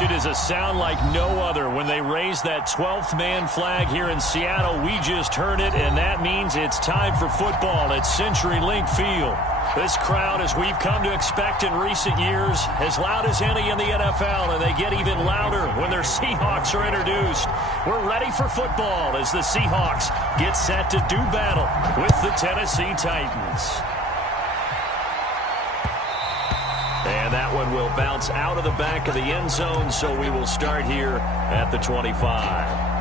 It is a sound like no other when they raise that 12th man flag here in Seattle. We just heard it, and that means it's time for football at CenturyLink Field. This crowd, as we've come to expect in recent years, as loud as any in the NFL, and they get even louder when their Seahawks are introduced. We're ready for football as the Seahawks get set to do battle with the Tennessee Titans. And that one will bounce out of the back of the end zone, so we will start here at the 25.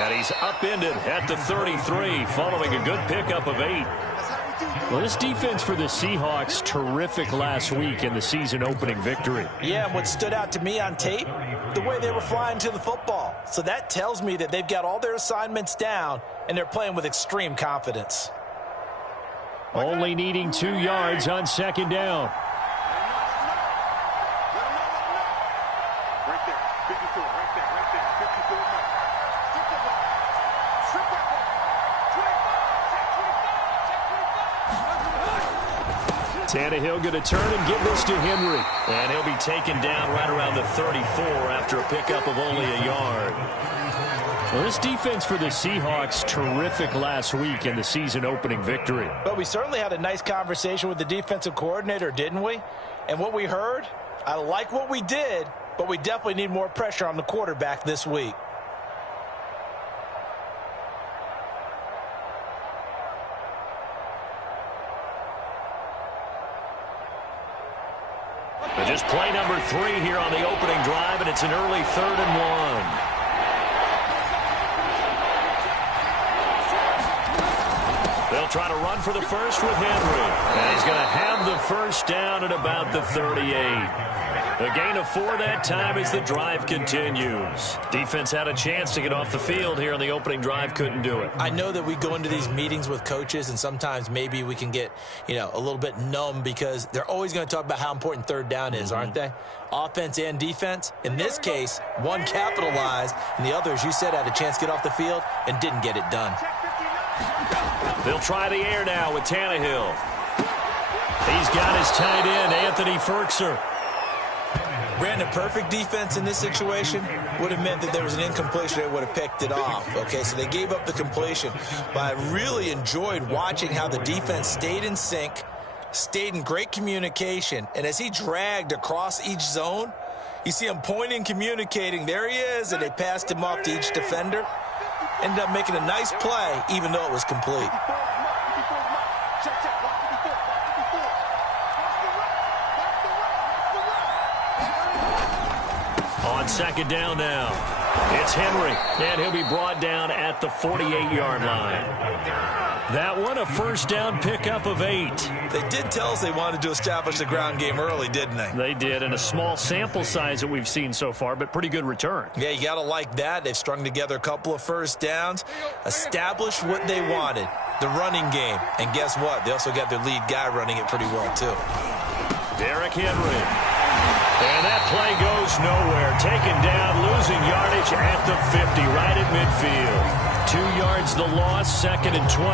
And he's upended at the 33 following a good pickup of 8. Well, this defense for the Seahawks, terrific last week in the season-opening victory. Yeah, and what stood out to me on tape, the way they were flying to the football. So that tells me that they've got all their assignments down, and they're playing with extreme confidence. Only needing 2 yards on second down. Tannehill going to turn and give this to Henry. And he'll be taken down right around the 34 after a pickup of only a yard. Well, this defense for the Seahawks, terrific last week in the season-opening victory. But we certainly had a nice conversation with the defensive coordinator, didn't we? And what we heard, I like what we did, but we definitely need more pressure on the quarterback this week. Just play number 3 here on the opening drive, and it's an early 3rd and 1. They'll try to run for the first with Henry. And he's going to have the first down at about the 38. A gain of 4 that time as the drive continues. Defense had a chance to get off the field here on the opening drive, couldn't do it. I know that we go into these meetings with coaches, and sometimes maybe we can get, a little bit numb because they're always going to talk about how important third down is, aren't they? Offense and defense. In this case, one capitalized, and the other, as you said, had a chance to get off the field and didn't get it done. They'll try the air now with Tannehill. He's got his tight end, Anthony Ferkser. Brandon, perfect defense in this situation would have meant that there was an incompletion that would have picked it off. Okay, so they gave up the completion. But I really enjoyed watching how the defense stayed in sync, stayed in great communication, and as he dragged across each zone, you see him pointing, communicating. There he is, and they passed him off to each defender. Ended up making a nice play, even though it was complete. On second down now, it's Henry, and he'll be brought down at the 48-yard line. That one, a first down pickup of 8. They did tell us they wanted to establish the ground game early, didn't they? They did, and a small sample size that we've seen so far, but pretty good return. Yeah, you got to like that. They've strung together a couple of first downs, established what they wanted, the running game. And guess what? They also got their lead guy running it pretty well, too. Derrick Henry. And that play goes nowhere. Taken down, losing yardage at the 50, right at midfield. 2 yards the loss, 2nd and 12.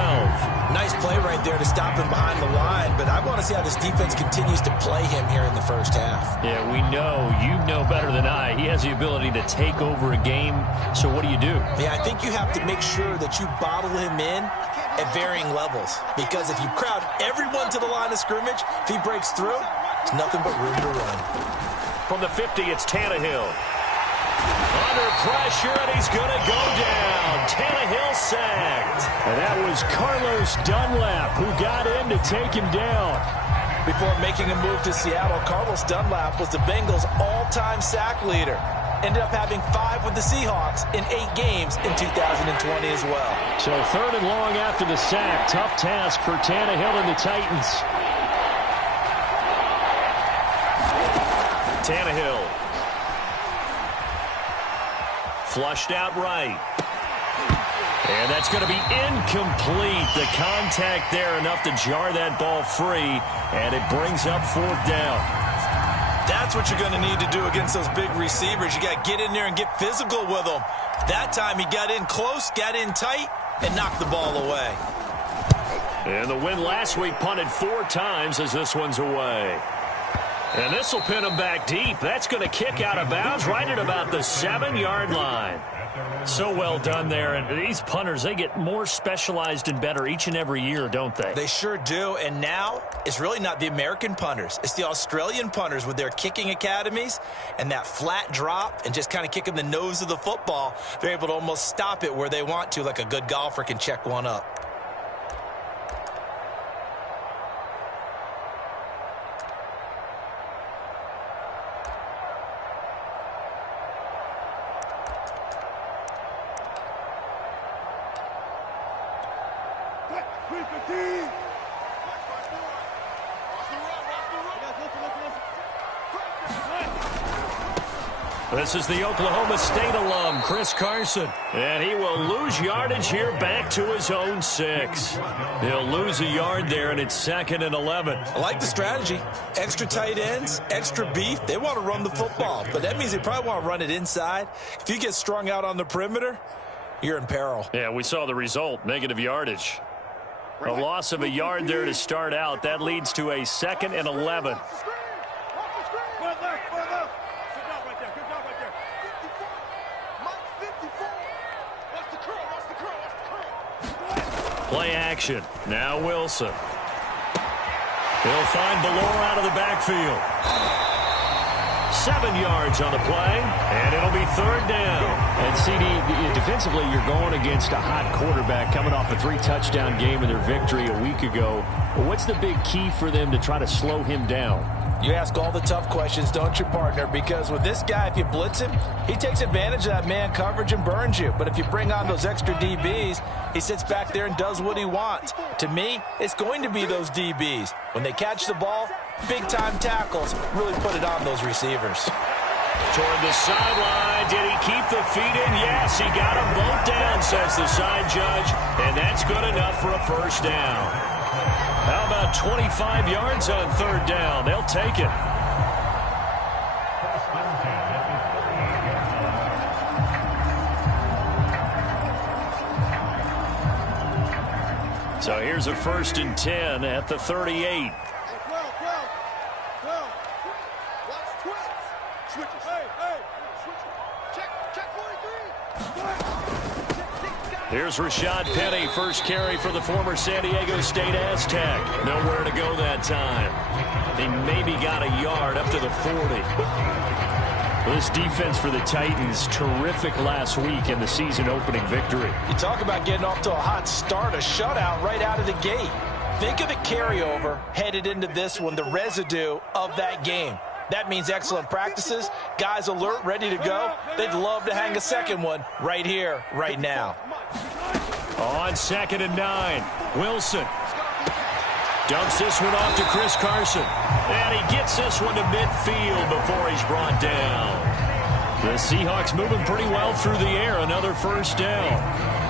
Nice play right there to stop him behind the line, but I want to see how this defense continues to play him here in the first half. Yeah, we know. You know better than I. He has the ability to take over a game, so what do you do? Yeah, I think you have to make sure that you bottle him in at varying levels, because if you crowd everyone to the line of scrimmage, if he breaks through, it's nothing but room to run. From the 50, it's Tannehill. Under pressure, and he's going to go down. Tannehill sacked. And that was Carlos Dunlap who got in to take him down. Before making a move to Seattle, Carlos Dunlap was the Bengals' all-time sack leader. Ended up having 5 with the Seahawks in 8 games in 2020 as well. So 3rd and long after the sack. Tough task for Tannehill and the Titans. Tannehill. Flushed out right. And that's going to be incomplete. The contact there enough to jar that ball free, and it brings up 4th down. That's what you're going to need to do against those big receivers. You got to get in there and get physical with them. That time he got in close, got in tight, and knocked the ball away. And the win last week punted 4 times as this one's away. And this will pin him back deep. That's going to kick out of bounds right at about the 7-yard line. So well done there. And these punters, they get more specialized and better each and every year, don't they? They sure do. And now it's really not the American punters. It's the Australian punters with their kicking academies and that flat drop and just kind of kicking the nose of the football. They're able to almost stop it where they want to, like a good golfer can check one up. This is the Oklahoma State alum, Chris Carson. And he will lose yardage here back to his own 6. He'll lose a yard there, and it's 2nd and 11. I like the strategy. Extra tight ends, extra beef. They want to run the football, but that means they probably want to run it inside. If you get strung out on the perimeter, you're in peril. Yeah, we saw the result, negative yardage. A loss of a yard there to start out. That leads to a 2nd and 11. Play action. Now Wilson. He'll find Ballore out of the backfield. 7 yards on the play, and it'll be 3rd down. And CD, defensively, you're going against a hot quarterback coming off a 3-touchdown game in their victory a week ago. What's the big key for them to try to slow him down? You ask all the tough questions, don't you, partner? Because with this guy, if you blitz him, he takes advantage of that man coverage and burns you. But if you bring on those extra DBs, he sits back there and does what he wants. To me, it's going to be those DBs. When they catch the ball, big-time tackles really put it on those receivers. Toward the sideline. Did he keep the feet in? Yes, he got them both down, says the side judge. And that's good enough for a 1st down. How about 25 yards on 3rd down? They'll take it. So here's a 1st and 10 at the 38. Here's Rashad Penny, first carry for the former San Diego State Aztec. Nowhere to go that time. He maybe got a yard up to the 40. Well, this defense for the Titans, terrific last week in the season-opening victory. You talk about getting off to a hot start, a shutout right out of the gate. Think of the carryover headed into this one, the residue of that game. That means excellent practices, guys alert, ready to go. They'd love to hang a second one right here, right now. On 2nd and 9, Wilson dumps this one off to Chris Carson. And he gets this one to midfield before he's brought down. The Seahawks moving pretty well through the air. Another 1st down.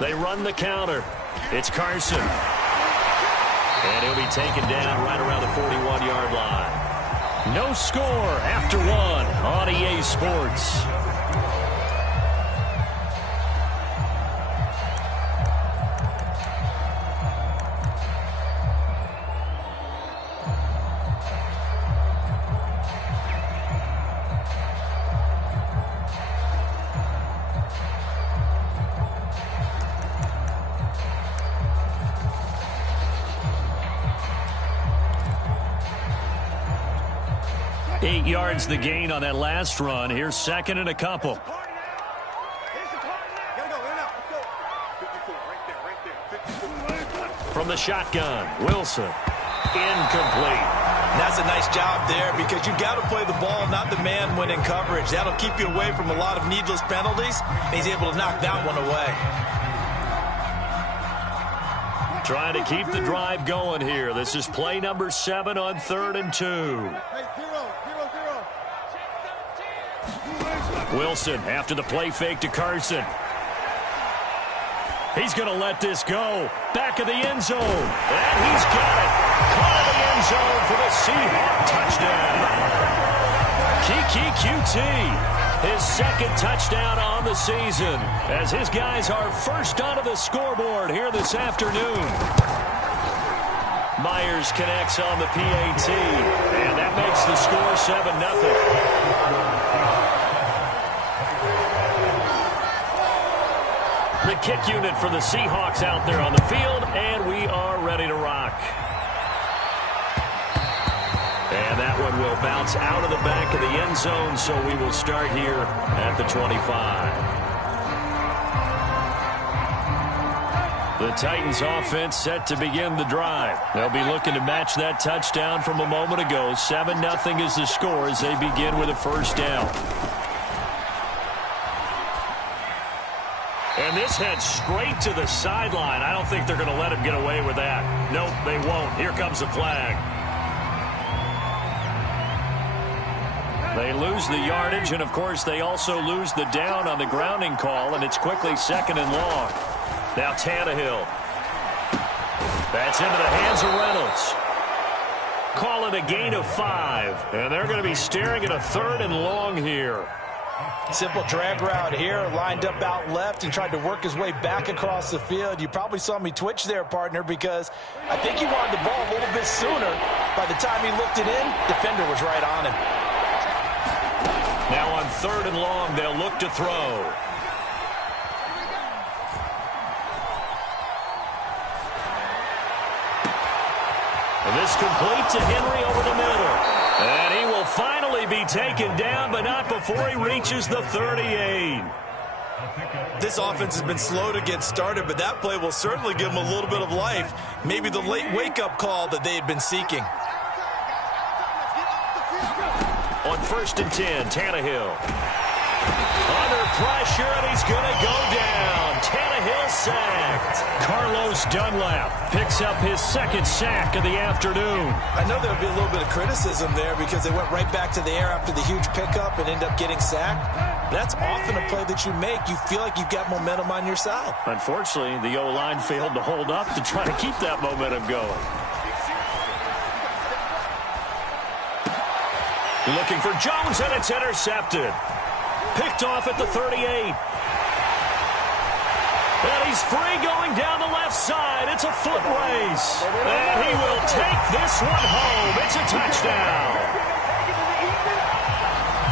They run the counter. It's Carson. And he'll be taken down right around the 41-yard line. No score after 1 on EA Sports. Yards the gain on that last run. Here's 2nd and a couple. From the shotgun, Wilson. Incomplete. That's a nice job there because you've got to play the ball, not the man when in coverage. That'll keep you away from a lot of needless penalties. And he's able to knock that one away. Trying to keep the drive going here. This is play number 7 on 3rd and 2. Wilson after the play fake to Carson. He's going to let this go. Back of the end zone. And he's got it. Caught in the end zone for the Seahawk touchdown. Kiki QT, his 2nd touchdown on the season, as his guys are first onto the scoreboard here this afternoon. Myers connects on the PAT, and that makes the score 7-0. The kick unit for the Seahawks out there on the field, and we are ready to rock. And that one will bounce out of the back of the end zone, so we will start here at the 25. The Titans offense set to begin the drive. They'll be looking to match that touchdown from a moment ago. 7-0 is the score as they begin with a first down. And this heads straight to the sideline. I don't think they're going to let him get away with that. Nope, they won't. Here comes the flag. They lose the yardage, and, of course, they also lose the down on the grounding call, and it's quickly 2nd and long. Now Tannehill. That's into the hands of Reynolds. Call it a gain of 5, and they're going to be staring at a 3rd and long here. Simple drag route here, lined up out left and tried to work his way back across the field. You probably saw me twitch there, partner, because I think he wanted the ball a little bit sooner. By the time he looked it in, defender was right on him. Now on 3rd and long, they'll look to throw. And this complete to Henry over the middle. And he will finally be taken down, but not before he reaches the 38. This offense has been slow to get started, but that play will certainly give them a little bit of life. Maybe the late wake-up call that they had been seeking. On 1st and 10, Tannehill. Under pressure, and he's going to go down. Tannehill sacked. Carlos Dunlap picks up his 2nd sack of the afternoon. I know there would be a little bit of criticism there because they went right back to the air after the huge pickup and end up getting sacked. That's often a play that you make. You feel like you've got momentum on your side. Unfortunately, the O-line failed to hold up to try to keep that momentum going. Looking for Jones, and it's intercepted. Picked off at the 38. And he's free going down the left side. It's a foot race. And he will take this one home. It's a touchdown.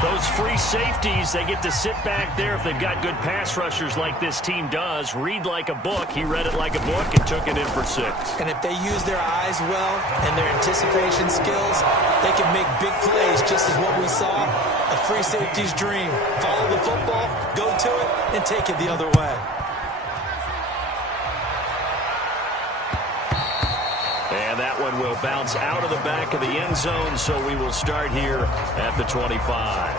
Those free safeties, they get to sit back there if they've got good pass rushers like this team does. Read like a book. He read it like a book and took it in for 6. And if they use their eyes well and their anticipation skills, they can make big plays, just as what we saw. A free safety's dream. Follow the football, go to it, and take it the other way. And that one will bounce out of the back of the end zone, so we will start here at the 25.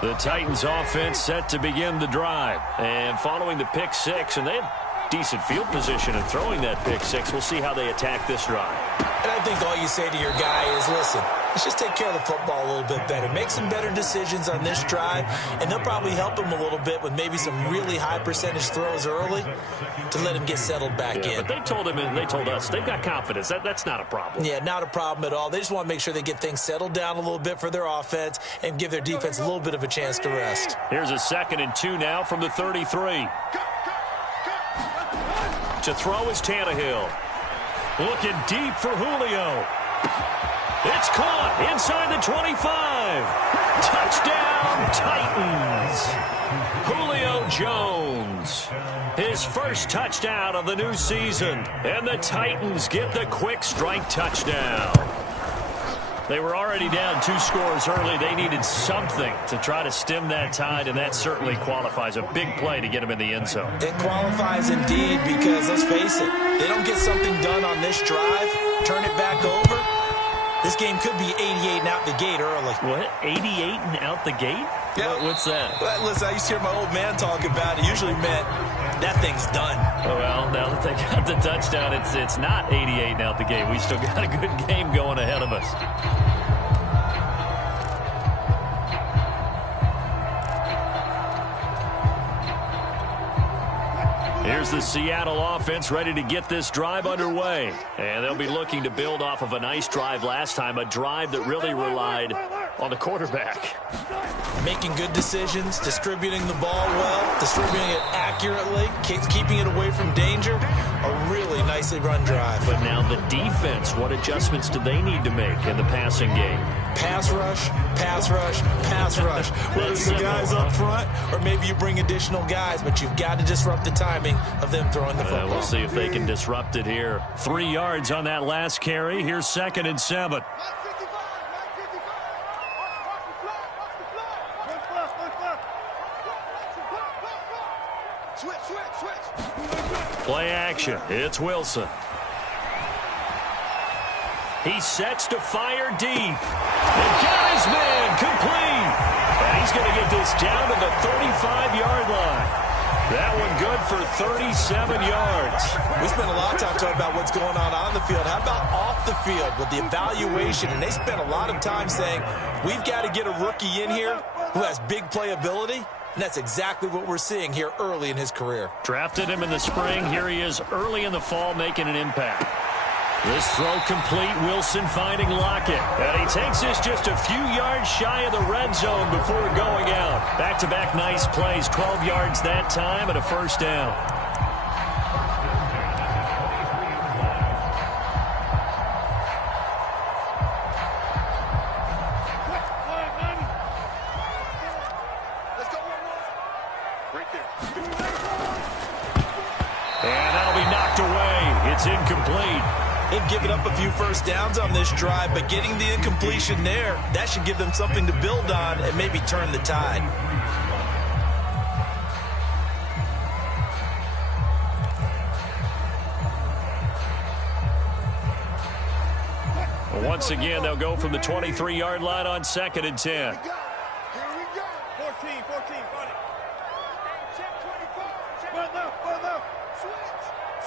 The Titans offense set to begin the drive. And following the pick 6, and they have decent field position in throwing that pick 6. We'll see how they attack this drive. And I think all you say to your guy is, listen, let's just take care of the football a little bit better. Make some better decisions on this drive, and they'll probably help him a little bit with maybe some really high percentage throws early to let him get settled back in. But they told him and they told us they've got confidence. That's not a problem. Yeah, not a problem at all. They just want to make sure they get things settled down a little bit for their offense and give their defense a little bit of a chance to rest. Here's a 2nd and 2 now from the 33. To throw is Tannehill. Looking deep for Julio. It's caught inside the 25. Touchdown, Titans. Julio Jones. His first touchdown of the new season. And the Titans get the quick strike touchdown. They were already down 2 scores early. They needed something to try to stem that tide, and that certainly qualifies. A big play to get them in the end zone. It qualifies indeed because, let's face it, they don't get something done on this drive, turn it back over, this game could be 88 and out the gate early. What? 88 and out the gate? Yeah. What's that? Well, listen, I used to hear my old man talk about it. It usually meant that thing's done. Oh, well, now that they got the touchdown, it's not 88 and out the gate. We still got a good game going ahead of us. Here's the Seattle offense ready to get this drive underway. And they'll be looking to build off of a nice drive last time, a drive that really relied on the quarterback. Making good decisions, distributing the ball well, distributing it accurately, keeping it away from danger. A really nicely run drive. But now the defense, what adjustments do they need to make in the passing game? Pass rush, pass rush, pass rush. Whether it's the guys up front or maybe you bring additional guys, but you've got to disrupt the timing of them throwing the football. We'll see if they can disrupt it here. 3 yards on that last carry. Here's 2nd and 7. Play action. It's Wilson. He sets to fire deep. And got his man complete. And he's going to get this down to the 35-yard line. That one good for 37 yards. We spent a lot of time talking about what's going on the field. How about off the field with the evaluation? And they spent a lot of time saying, we've got to get a rookie in here who has big playability. And that's exactly what we're seeing here early in his career. Drafted him in the spring. Here he is early in the fall making an impact. This throw complete. Wilson finding Lockett. And he takes this just a few yards shy of the red zone before going out. Back-to-back nice plays. 12 yards that time and a first down. And that'll be knocked away. It's incomplete. They've given up a few first downs on this drive, but getting the incompletion there, that should give them something to build on and maybe turn the tide. Once again, they'll go from the 23-yard line on 2nd and 10. Here we go. 14, 14, buddy. Run left.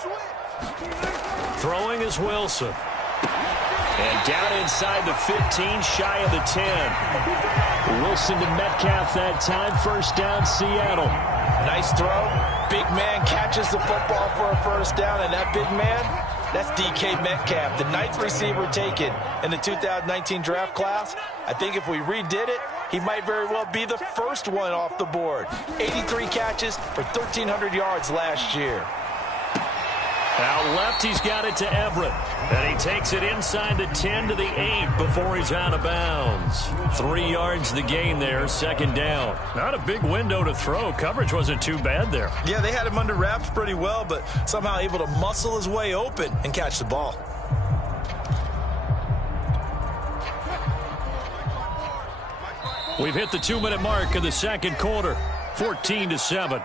Switch. Throwing is Wilson. And down inside the 15, shy of the 10. Wilson to Metcalf that time. First down, Seattle. Nice throw. Big man catches the football for a first down, and that big man, that's DK Metcalf, the 9th receiver taken in the 2019 draft class. I think if we redid it, he might very well be the first one off the board. 83 catches for 1,300 yards last year. Out left, he's got it to Everett. And he takes it inside the 10 to the 8 before he's out of bounds. 3 yards the gain there, second down. Not a big window to throw. Coverage wasn't too bad there. Yeah, they had him under wraps pretty well, but somehow able to muscle his way open and catch the ball. We've hit the 2-minute mark of the second quarter. 14-7.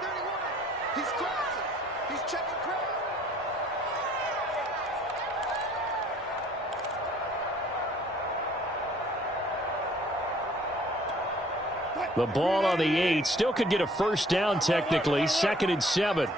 The ball on the 8. Still could get a first down technically. 2nd and 7.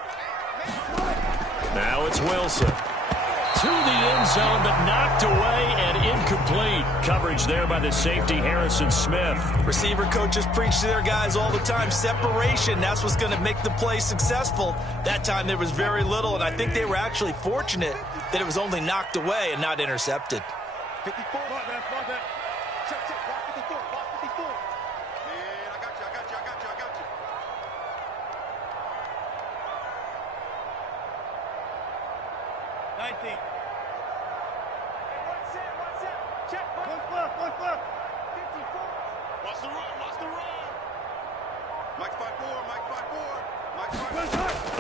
Now it's Wilson. To the end zone, but knocked away and incomplete. Coverage there by the safety, Harrison Smith. Receiver coaches preach to their guys all the time. Separation, that's what's going to make the play successful. That time there was very little, and I think they were actually fortunate that it was only knocked away and not intercepted. 54, check, block 54, block 54. Man, I got you. 19. One set, check, one left. 54. Watch the run. Mike's 5-4.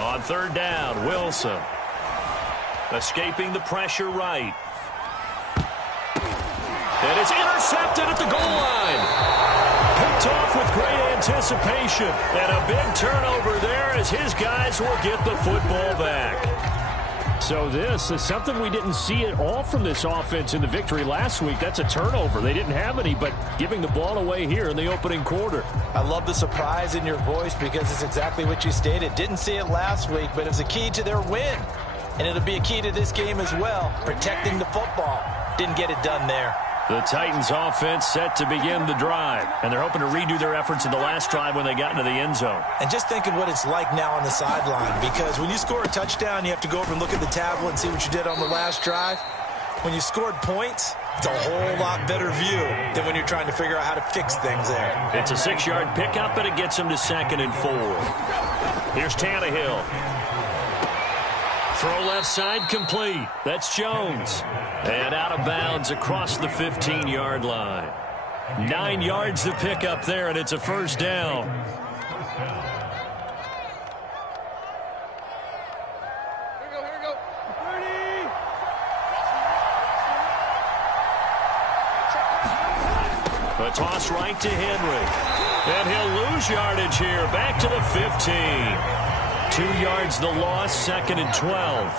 On third down, Wilson. And it's intercepted at the goal line. Picked off with great anticipation. And a big turnover there as his guys will get the football back. So this is something we didn't see at all from this offense in the victory last week. That's a turnover. They didn't have any, but giving the ball away here in the opening quarter. I love the surprise in your voice because it's exactly what you stated. Didn't see it last week, but it was a key to their win. And it'll be a key to this game as well, protecting the football. Didn't get it done there. The Titans offense set to begin the drive, and they're hoping to redo their efforts in the last drive when they got into the end zone. And just think of what it's like now on the sideline, because when you score a touchdown, you have to go over and look at the tablet and see what you did on the last drive. When you scored points, it's a whole lot better view than when you're trying to figure out how to fix things there. It's a 6-yard pickup, and it gets him to 2nd and 4. Here's Tannehill. Throw left side complete. That's Jones. And out of bounds across the 15-yard line. 9 yards to pick up there, and it's a first down. Here we go. 30. A toss right to Henry. And he'll lose yardage here. Back to the 15. 2 yards the loss, 2nd and 12.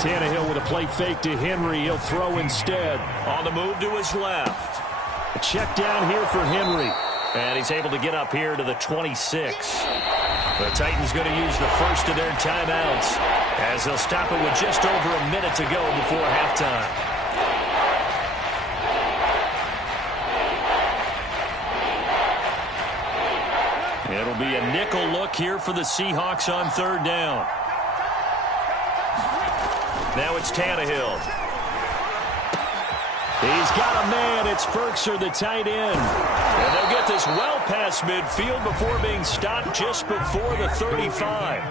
Tannehill with a play fake to Henry. He'll throw instead. On the move to his left. A check down here for Henry. And he's able to get up here to the 26. The Titans going to use the first of their timeouts as they'll stop it with just over a minute to go before halftime. It'll be a nickel look here for the Seahawks on 3rd down. Now it's Tannehill. He's got a man. It's Ferkser, the tight end. And they'll get this well past midfield before being stopped just before the 35.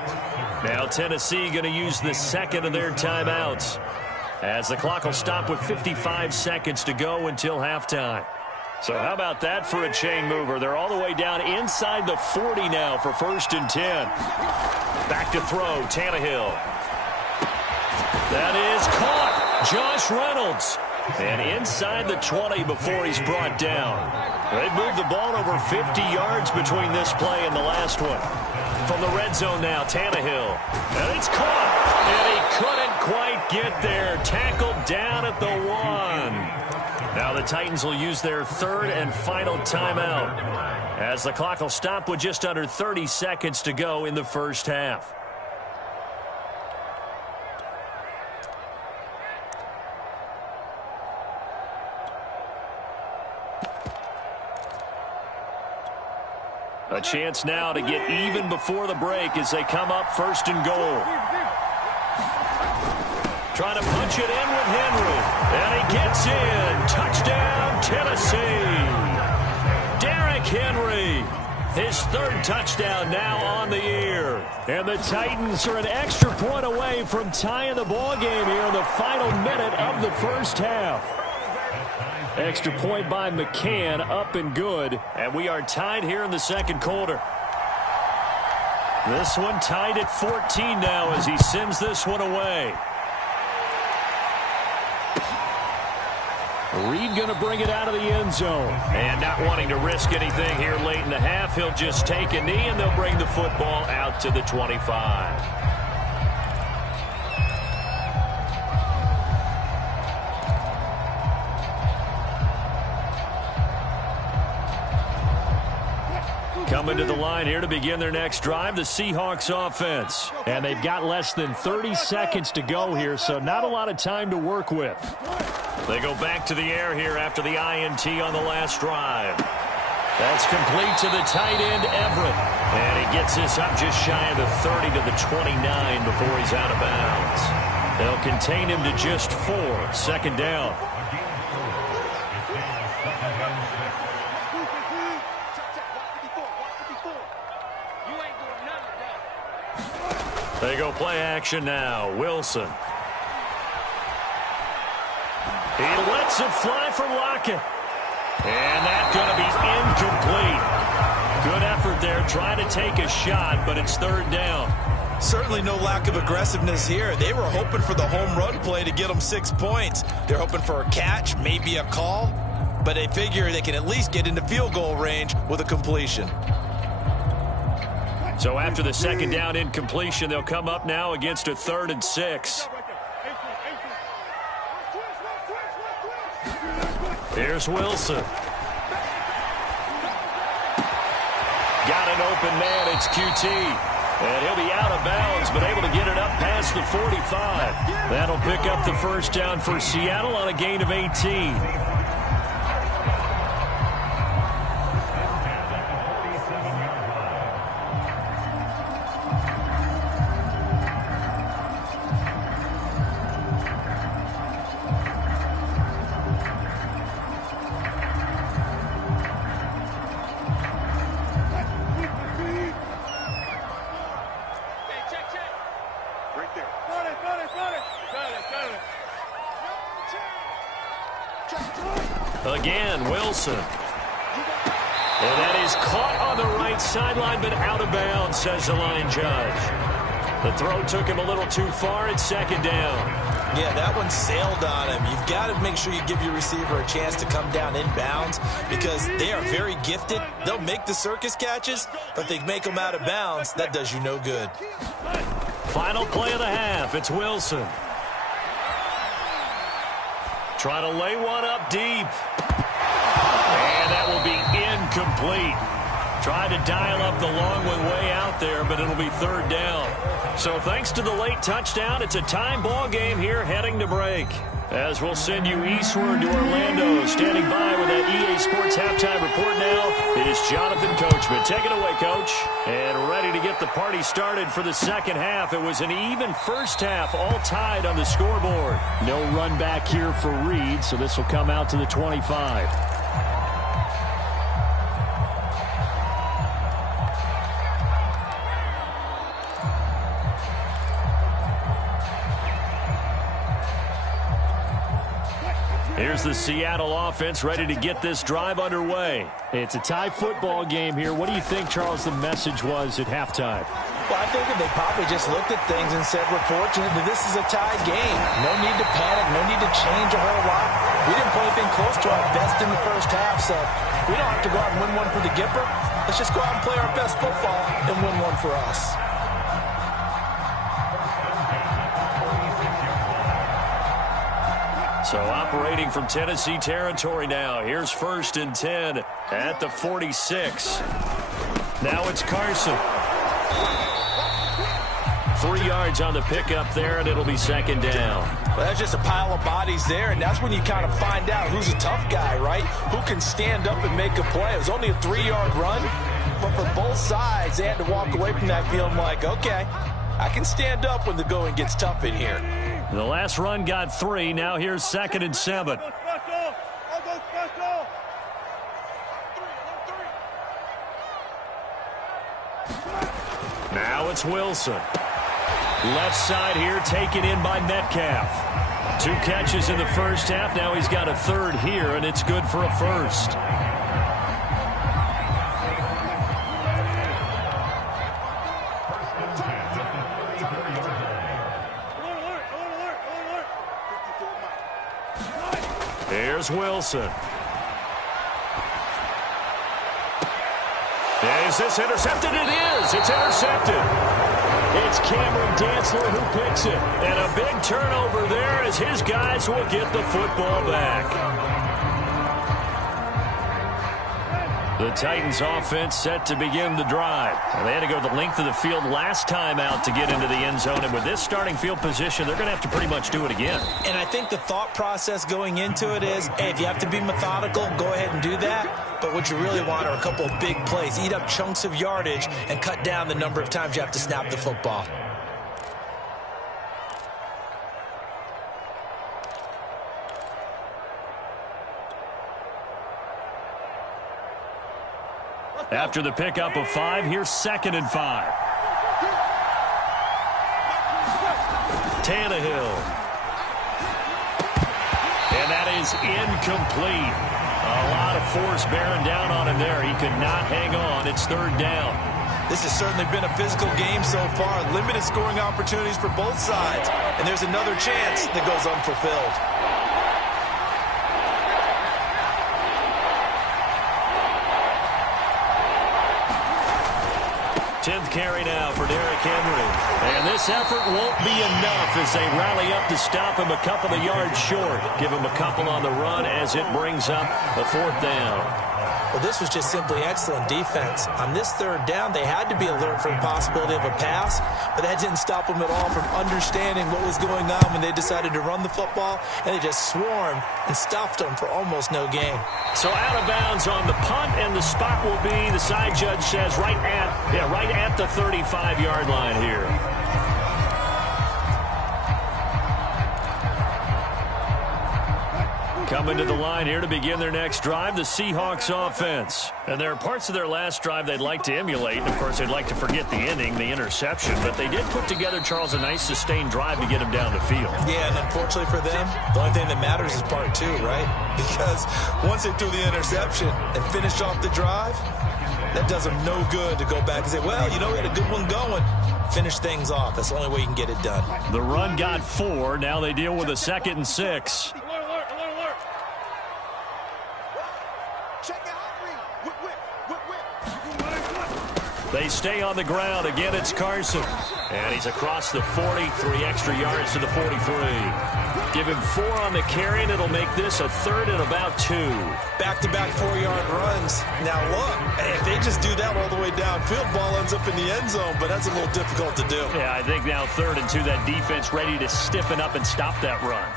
Now Tennessee going to use the 2nd of their timeouts as the clock will stop with 55 seconds to go until halftime. So how about that for a chain mover? They're all the way down inside the 40 now for 1st and 10. Back to throw, Tannehill. That is caught. Josh Reynolds. And inside the 20 before he's brought down. They've moved the ball over 50 yards between this play and the last one. From the red zone now, Tannehill. And it's caught. And he couldn't quite get there. Tackled down at the 1. Now the Titans will use their 3rd and final timeout as the clock will stop with just under 30 seconds to go in the first half. A chance now to get even before the break as they come up 1st and goal. Trying to punch it in with Henry. And he gets in. Touchdown, Tennessee. Derrick Henry. His 3rd touchdown now on the year. And the Titans are an extra point away from tying the ball game here in the final minute of the first half. Extra point by McCann, up and good. And we are tied here in the 2nd quarter. This one tied at 14 now as he sends this one away. Reed going to bring it out of the end zone. And not wanting to risk anything here late in the half, he'll just take a knee and they'll bring the football out to the 25. Coming to the line here to begin their next drive, the Seahawks offense. And they've got less than 30 seconds to go here, so not a lot of time to work with. They go back to the air here after the INT on the last drive. That's complete to the tight end, Everett. And he gets this up just shy of the 30 to the 29 before he's out of bounds. They'll contain him to just 4. 2nd down. They go play action now. Wilson. He lets it fly for Lockett. And that's going to be incomplete. Good effort there trying to take a shot, but it's 3rd down. Certainly no lack of aggressiveness here. They were hoping for the home run play to get them 6 points. They're hoping for a catch, maybe a call, but they figure they can at least get into field goal range with a completion. So after the second down incompletion, they'll come up now against a 3rd and 6. Here's Wilson. Got an open man. It's QT. And he'll be out of bounds, but able to get it up past the 45. That'll pick up the first down for Seattle on a gain of 18. Again, Wilson. And that is caught on the right sideline, but out of bounds, says the line judge. The throw took him a little too far. It's 2nd down. Yeah, that one sailed on him. You've got to make sure you give your receiver a chance to come down in bounds because they are very gifted. They'll make the circus catches, but if they make them out of bounds, that does you no good. Final play of the half. It's Wilson. Trying to lay one up deep. And that will be incomplete. Tried to dial up the long one way out there, but it'll be 3rd down. So thanks to the late touchdown, it's a time ball game here heading to break. As we'll send you eastward to Orlando. Standing by with that EA Sports halftime report now, it is Jonathan Coachman. Take it away, Coach. And ready to get the party started for the second half. It was an even first half, all tied on the scoreboard. No run back here for Reed, so this will come out to the 25. Here's the Seattle offense ready to get this drive underway. It's a tie football game here. What do you think, Charles, the message was at halftime? Well, I think that they probably just looked at things and said, we're fortunate that this is a tie game. No need to panic. No need to change a whole lot. We didn't play anything close to our best in the first half, so we don't have to go out and win one for the Gipper. Let's just go out and play our best football and win one for us. So operating from Tennessee territory now. Here's 1st and 10 at the 46. Now it's Carson. 3 yards on the pickup there, and it'll be 2nd down. Well, that's just a pile of bodies there, and that's when you kind of find out who's a tough guy, right? Who can stand up and make a play. It was only a 3-yard run, but for both sides, they had to walk away from that feeling like, okay, I can stand up when the going gets tough in here. The last run got 3. Now here's 2nd and 7. Now it's Wilson. Left side here taken in by Metcalf. 2 catches in the first half. Now he's got a 3rd here, and it's good for a 1st. Here's Wilson. Is this intercepted? It is. It's intercepted. It's Cameron Dantzler who picks it. And a big turnover there as his guys will get the football back. The Titans offense set to begin the drive. They had to go the length of the field last time out to get into the end zone. And with this starting field position, they're going to have to pretty much do it again. And I think the thought process going into it is, hey, if you have to be methodical, go ahead and do that. But what you really want are a couple of big plays. Eat up chunks of yardage and cut down the number of times you have to snap the football. After the pickup of 5, here's 2nd and 5. Tannehill. And that is incomplete. A lot of force bearing down on him there. He could not hang on. It's 3rd down. This has certainly been a physical game so far. Limited scoring opportunities for both sides. And there's another chance that goes unfulfilled. 10th carry now for Derrick Henry. And this effort won't be enough as they rally up to stop him a couple of yards short. Give him a couple on the run as it brings up a 4th down. Well, this was just simply excellent defense. On this 3rd down, they had to be alert for the possibility of a pass, but that didn't stop them at all from understanding what was going on when they decided to run the football, and they just swarmed and stopped them for almost no gain. So out of bounds on the punt, and the spot will be, the side judge says, right at the 35-yard line here. Coming to the line here to begin their next drive, the Seahawks offense. And there are parts of their last drive they'd like to emulate. And, of course, they'd like to forget the inning, the interception. But they did put together, Charles, a nice sustained drive to get him down the field. Yeah, and unfortunately for them, the only thing that matters is part 2, right? Because once they threw the interception and finished off the drive, that does them no good to go back and say, well, you know, we had a good one going. Finish things off. That's the only way you can get it done. The run got 4. Now they deal with a 2nd and 6. They stay on the ground. Again, it's Carson. And he's across the 40, 3 extra yards to the 43. Give him 4 on the carry, and it'll make this a 3rd and about 2. Back-to-back 4-yard runs. Now, look, if they just do that all the way downfield, ball ends up in the end zone, but that's a little difficult to do. Yeah, I think now 3rd and 2, that defense ready to stiffen up and stop that run.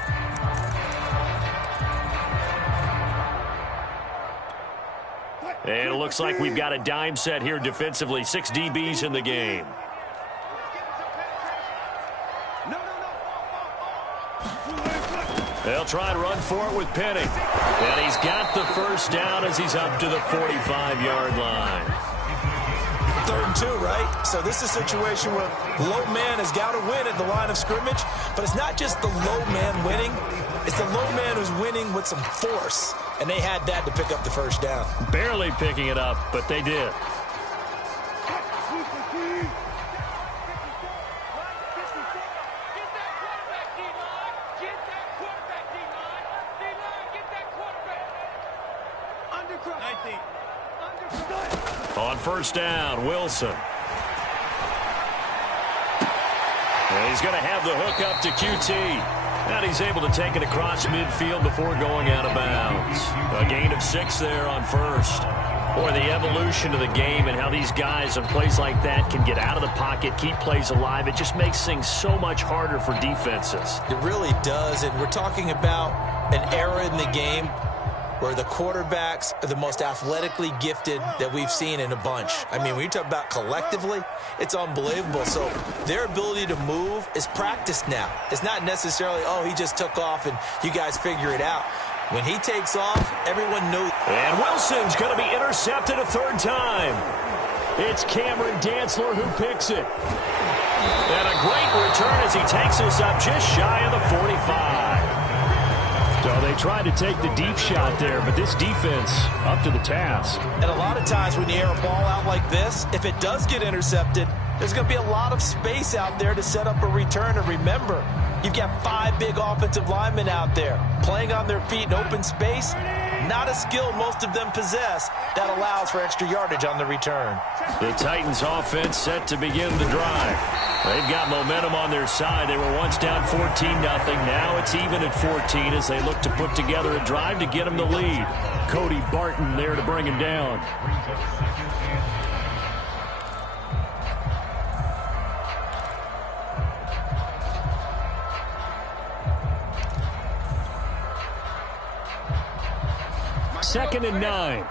And it looks like we've got a dime set here defensively. 6 DBs in the game. They'll try and run for it with Penny. And he's got the 1st down as he's up to the 45-yard line. 3rd and 2, right? So this is a situation where low man has got to win at the line of scrimmage, but it's not just the low man winning. It's the low man who's winning with some force, and they had that to pick up the 1st down. Barely picking it up, but they did. On 1st down, Wilson. And he's going to have the hook up to QT. And he's able to take it across midfield before going out of bounds. A gain of 6 there on 1st. Boy, the evolution of the game and how these guys on plays like that can get out of the pocket, keep plays alive. It just makes things so much harder for defenses. It really does, and we're talking about an era in the game where the quarterbacks are the most athletically gifted that we've seen in a bunch. I mean, when you talk about collectively, it's unbelievable. So their ability to move is practiced now. It's not necessarily, oh, he just took off and you guys figure it out. When he takes off, everyone knows. And Wilson's going to be intercepted a 3rd time. It's Cameron Dantzler who picks it. And a great return as he takes us up just shy of the 45. So they tried to take the deep shot there, but this defense up to the task. And a lot of times when you air a ball out like this, if it does get intercepted, there's going to be a lot of space out there to set up a return. And remember, you've got 5 big offensive linemen out there playing on their feet in open space. Not a skill most of them possess that allows for extra yardage on the return. The Titans offense set to begin the drive. They've got momentum on their side. They were once down 14-0. Now it's even at 14 as they look to put together a drive to get them the lead. Cody Barton there to bring him down. Second and 9.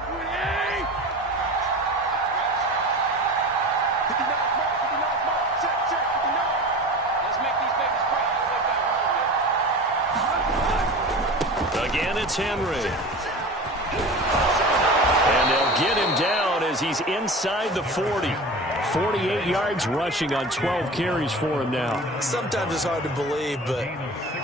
Again, it's Henry. And they'll get him down as as he's inside the 40. 48 yards rushing on 12 carries for him now. Sometimes it's hard to believe, but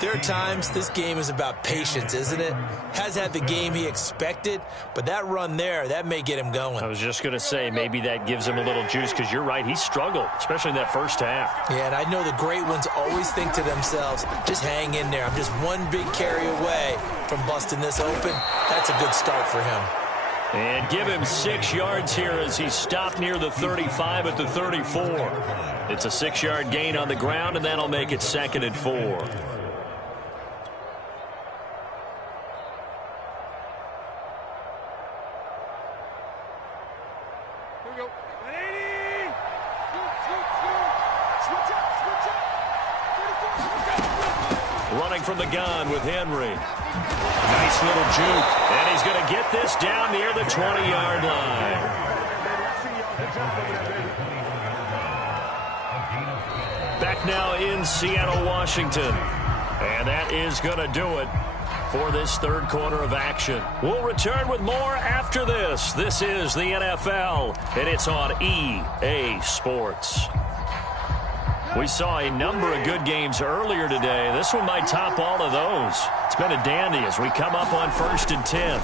there are times this game is about patience, isn't it? Has had the game he expected, but that run there, that may get him going. I was just going to say, maybe that gives him a little juice, because you're right, he struggled, especially in that first half. Yeah, and I know the great ones always think to themselves, just hang in there. I'm just one big carry away from busting this open. That's a good start for him. And give him 6 yards here as he stopped near the 35 at the 34. It's a 6-yard gain on the ground, and that'll make it 2nd and 4. Running from the gun with Henry. Nice little juke. And he's going to get this down near the 20-yard line. Back now in Seattle, Washington. And that is going to do it for this third quarter of action. We'll return with more after this. This is the NFL, and it's on EA Sports. We saw a number of good games earlier today. This one might top all of those. It's been a dandy as we come up on 1st and 10.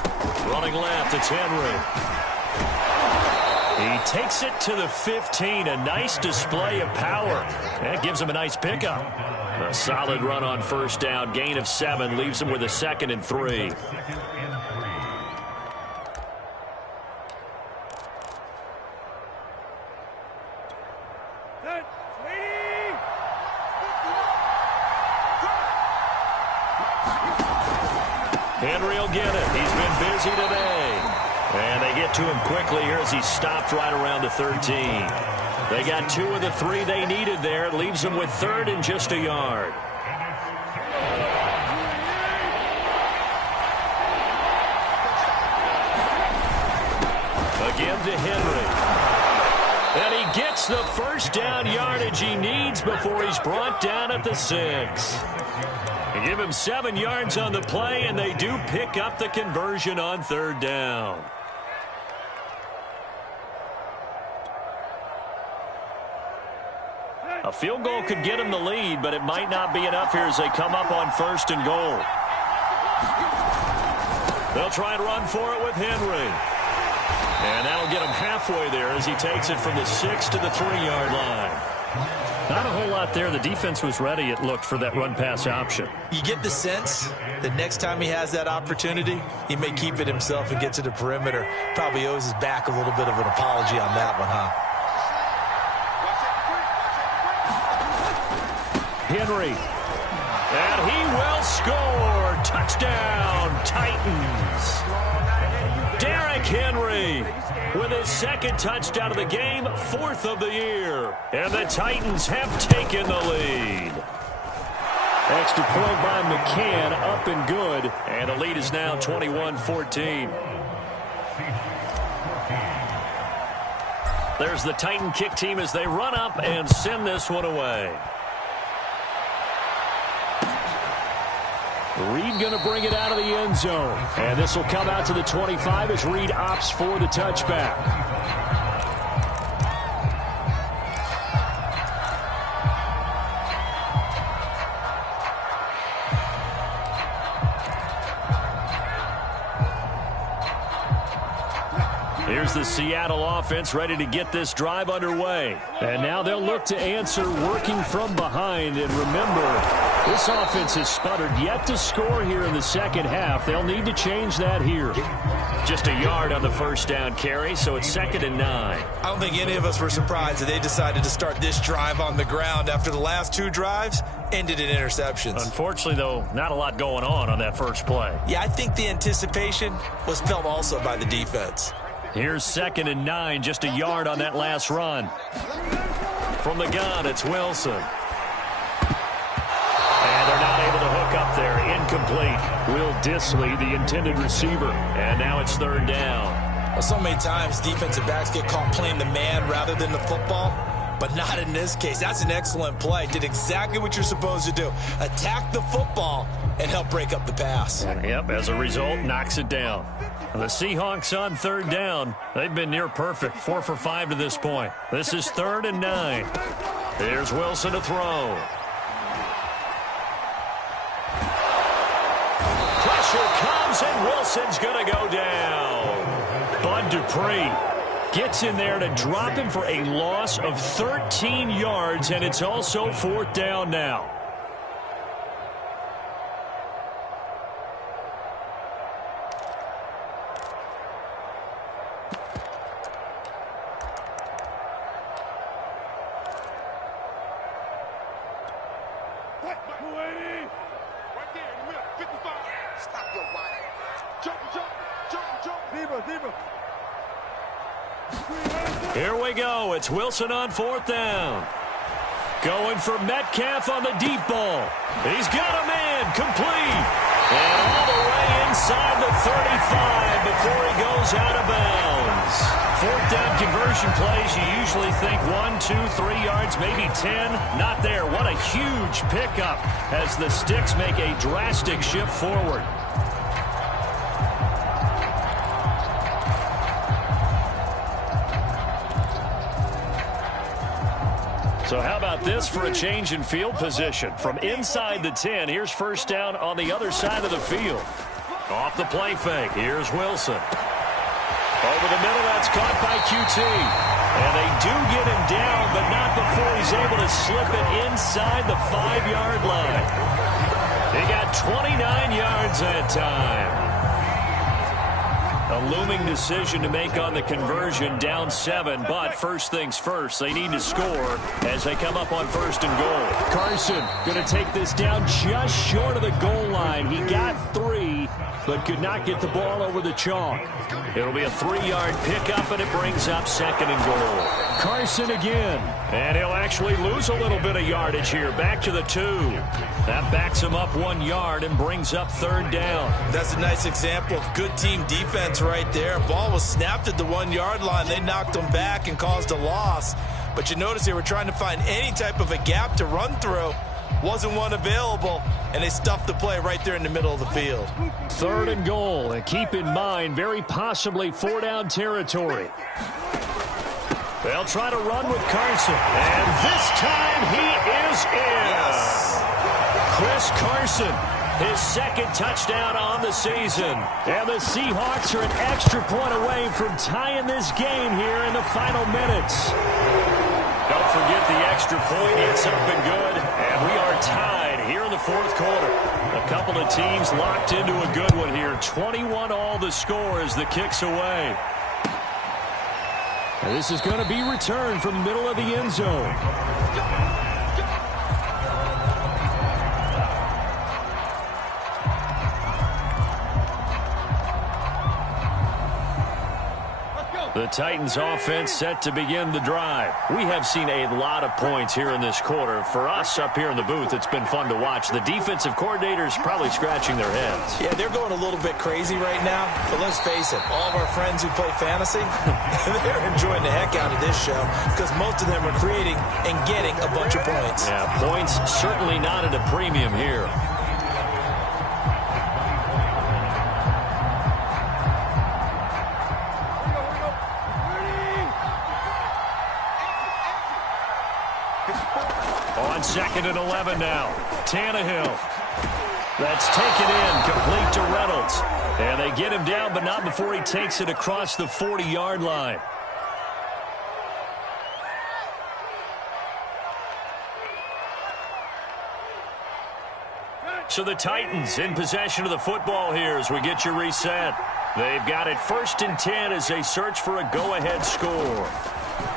Running left, it's Henry. He takes it to the 15. A nice display of power. That gives him a nice pickup. A solid run on 1st down. Gain of 7 leaves him with a 2nd and 3. Henry will get it. He's been busy today. And they get to him quickly here as he stopped right around the 13. They got 2 of the 3 they needed there. It leaves them with 3rd and just a yard. Again to Henry. And he gets the 1st down yardage he needs before he's brought down at the 6. They give him 7 yards on the play, and they do pick up the conversion on 3rd down. A field goal could get him the lead, but it might not be enough here as they come up on 1st and goal. They'll try and run for it with Henry. And that'll get him halfway there as he takes it from the 6 to the 3-yard line. Not a whole lot there. The defense was ready, it looked, for that run-pass option. You get the sense that next time he has that opportunity, he may keep it himself and get to the perimeter. Probably owes his back a little bit of an apology on that one, huh? Henry. And he will score. Touchdown, Titans. Derrick Henry with his 2nd touchdown of the game, 4th of the year. And the Titans have taken the lead. Extra point by McCann, up and good. And the lead is now 21-14. There's the Titan kick team as they run up and send this one away. Reed going to bring it out of the end zone. And this will come out to the 25 as Reed opts for the touchback. Here's the Seattle offense ready to get this drive underway. And now they'll look to answer working from behind. And remember, this offense has sputtered yet to score here in the 2nd half. They'll need to change that here. Just a yard on the 1st down carry, so it's 2nd and 9. I don't think any of us were surprised that they decided to start this drive on the ground after the last 2 drives ended in interceptions. Unfortunately, though, not a lot going on that first play. Yeah, I think the anticipation was felt also by the defense. Here's 2nd and 9, just a yard on that last run. From the gun, it's Wilson. And they're not able to hook up there. Incomplete. Will Dissly, the intended receiver. And now it's 3rd down. Well, so many times defensive backs get caught playing the man rather than the football, but not in this case. That's an excellent play. Did exactly what you're supposed to do. Attack the football and help break up the pass. Yep, as a result, knocks it down. The Seahawks on third down. They've been near perfect, 4 for 5 to this point. This is 3rd and 9. Here's Wilson to throw. Pressure comes, and Wilson's going to go down. Bud Dupree gets in there to drop him for a loss of 13 yards, and it's also 4th down now. Here we go. It's Wilson on 4th down. Going for Metcalf on the deep ball. He's got a man complete. And all the way inside the 35 before he goes out of bounds. 4th down conversion plays, you usually think 1, 2, 3 yards, maybe 10. Not there. What a huge pickup as the Sticks make a drastic shift forward. So how about this for a change in field position? From inside the 10, here's 1st down on the other side of the field. Off the play fake, here's Wilson. Over the middle, that's caught by QT. And they do get him down, but not before he's able to slip it inside the 5-yard line. He got 29 yards that time. A looming decision to make on the conversion, down 7, but first things first, they need to score as they come up on 1st and goal. Carson going to take this down just short of the goal line. He got 3, but could not get the ball over the chalk. It'll be a 3-yard pickup, and it brings up 2nd and goal. Carson again, and he'll actually lose a little bit of yardage here, back to the 2. That backs him up 1 yard and brings up 3rd down. That's a nice example of good team defense right there. Ball was snapped at the 1-yard line. They knocked him back and caused a loss. But you notice they were trying to find any type of a gap to run through. Wasn't one available, and they stuffed the play right there in the middle of the field. 3rd and goal, and keep in mind, very possibly 4-down territory. They'll try to run with Carson, and this time he is in. Yes. Chris Carson, his 2nd touchdown on the season. And the Seahawks are an extra point away from tying this game here in the final minutes. Don't forget the extra point. It's up and good. And we are tied here in the 4th quarter. A couple of teams locked into a good one here. 21 all the score as the kick's away. And this is going to be returned from the middle of the end zone. The Titans offense set to begin the drive. We have seen a lot of points here in this quarter. For us up here in the booth, it's been fun to watch. The defensive coordinators probably scratching their heads. Yeah, they're going a little bit crazy right now. But let's face it, all of our friends who play fantasy, they're enjoying the heck out of this show because most of them are creating and getting a bunch of points. Yeah, points certainly not at a premium here. On 2nd and 11 now. Tannehill. That's taken in, complete to Reynolds. And they get him down, but not before he takes it across the 40-yard line. So the Titans in possession of the football here as we get you reset. They've got it 1st and 10 as they search for a go-ahead score.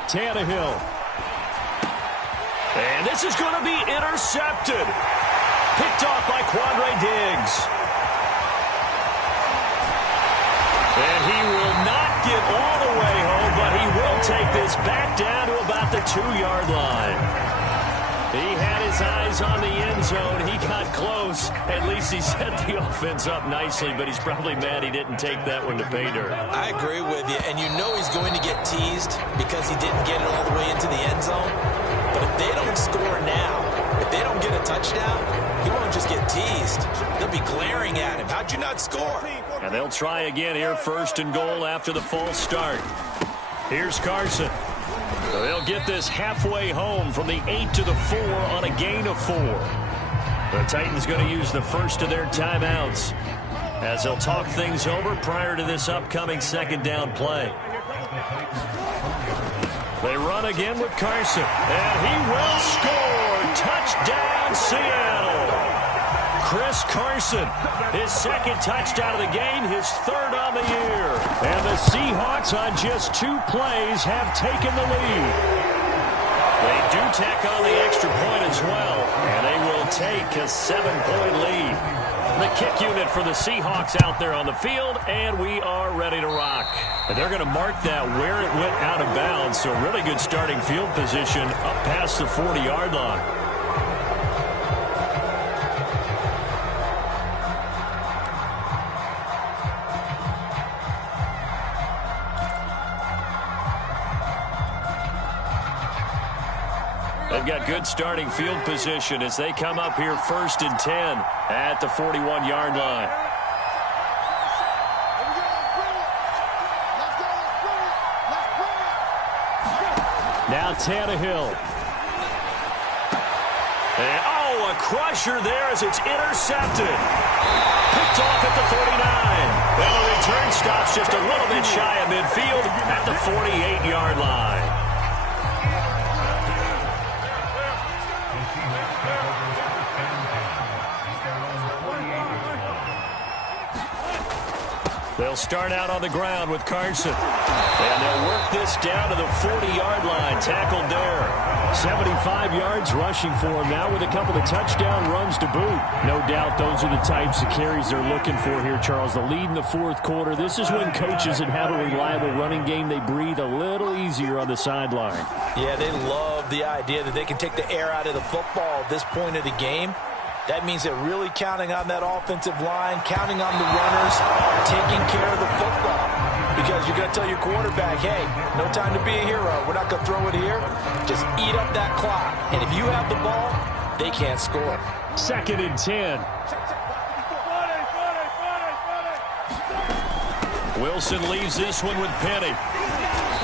Tannehill. And this is going to be intercepted. Picked off by Quandre Diggs. And he will not get all the way home, but he will take this back down to about the 2-yard line. He had his eyes on the end zone. He got close. At least he set the offense up nicely, but he's probably mad he didn't take that one to pay dirt. I agree with you, and you know he's going to get teased because he didn't get it all the way into the end zone. But if they don't score now, if they don't get a touchdown, he won't just get teased. They'll be glaring at him. How'd you not score? And they'll try again here, 1st and goal after the false start. Here's Carson. They'll get this halfway home from the 8 to the 4 on a gain of 4. The Titans going to use the first of their timeouts as they'll talk things over prior to this upcoming 2nd down play. They run again with Carson, and he will score. Touchdown, Seattle. Chris Carson, his 2nd touchdown of the game, his 3rd on the year. And the Seahawks on just 2 plays have taken the lead. They do tack on the extra point as well, and they will take a 7-point lead. The kick unit for the Seahawks out there on the field, and we are ready to rock. And they're going to mark that where it went out of bounds, so really good starting field position up past the 40-yard line. They've got good starting field position as they come up here 1st and 10 at the 41-yard line. Now Tannehill. And, oh, a crusher there as it's intercepted. Picked off at the 49. Well, the return stops just a little bit shy of midfield at the 48-yard line. They'll start out on the ground with Carson. And they'll work this down to the 40-yard line. Tackled there. 75 yards rushing for him now with a couple of touchdown runs to boot. No doubt those are the types of carries they're looking for here, Charles. The lead in the 4th quarter. This is when coaches that have a reliable running game, they breathe a little easier on the sideline. Yeah, they love the idea that they can take the air out of the football at this point of the game. That means they're really counting on that offensive line, counting on the runners, taking care of the football. Because you're going to tell your quarterback, hey, no time to be a hero. We're not going to throw it here. Just eat up that clock. And if you have the ball, they can't score. 2nd and 10. Wilson leaves this one with Penny.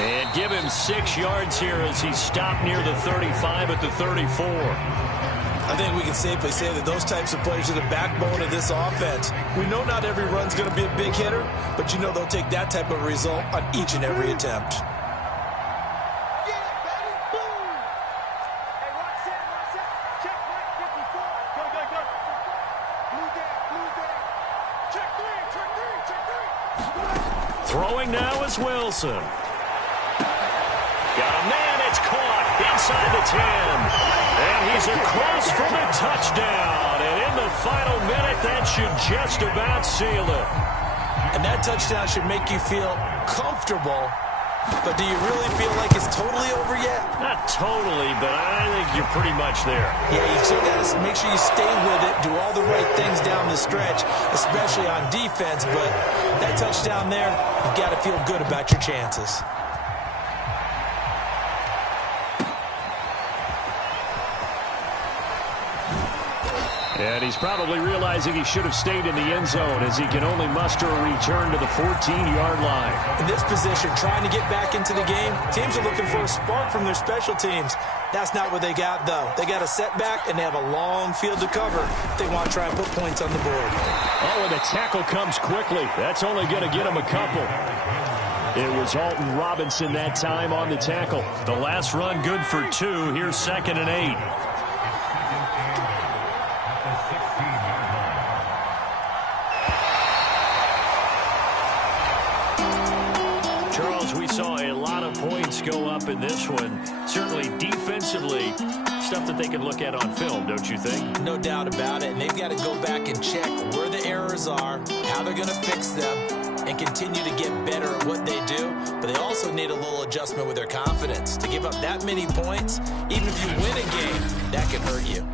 And give him 6 yards here as he's stopped near the 35 at the 34. I think we can safely say that those types of players are the backbone of this offense. We know not every run's going to be a big hitter, but you know they'll take that type of result on each and every attempt. Throwing now is Wilson. Got a man, it's caught inside the 10. And he's across for the touchdown. And in the final minute, that should just about seal it. And that touchdown should make you feel comfortable. But do you really feel like it's totally over yet? Not totally, but I think you're pretty much there. Yeah, you still got to make sure you stay with it, do all the right things down the stretch, especially on defense. But that touchdown there, you've got to feel good about your chances. And he's probably realizing he should have stayed in the end zone as he can only muster a return to the 14-yard line. In this position, trying to get back into the game, teams are looking for a spark from their special teams. That's not what they got, though. They got a setback, and they have a long field to cover if they want to try and put points on the board. Oh, and the tackle comes quickly. That's only going to get him a couple. It was Alton Robinson that time on the tackle. The last run good for 2. Here's 2nd and 8. Charles, we saw a lot of points go up in this one. Certainly defensively, stuff that they can look at on film, don't you think? No doubt about it. And they've got to go back and check where the errors are, how they're going to fix them. and continue to get better at what they do, but they also need a little adjustment with their confidence. To give up that many points, even if you win a game, that can hurt you.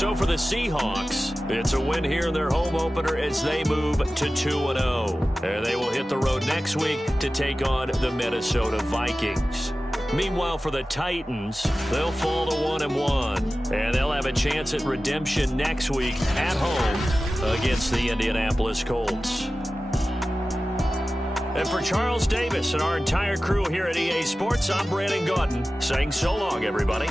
So for the Seahawks, it's a win here in their home opener as they move to 2-0. And they will hit the road next week to take on the Minnesota Vikings. Meanwhile, for the Titans, they'll fall to 1-1. And they'll have a chance at redemption next week at home against the Indianapolis Colts. And for Charles Davis and our entire crew here at EA Sports, I'm Brandon Gaudin saying so long, everybody.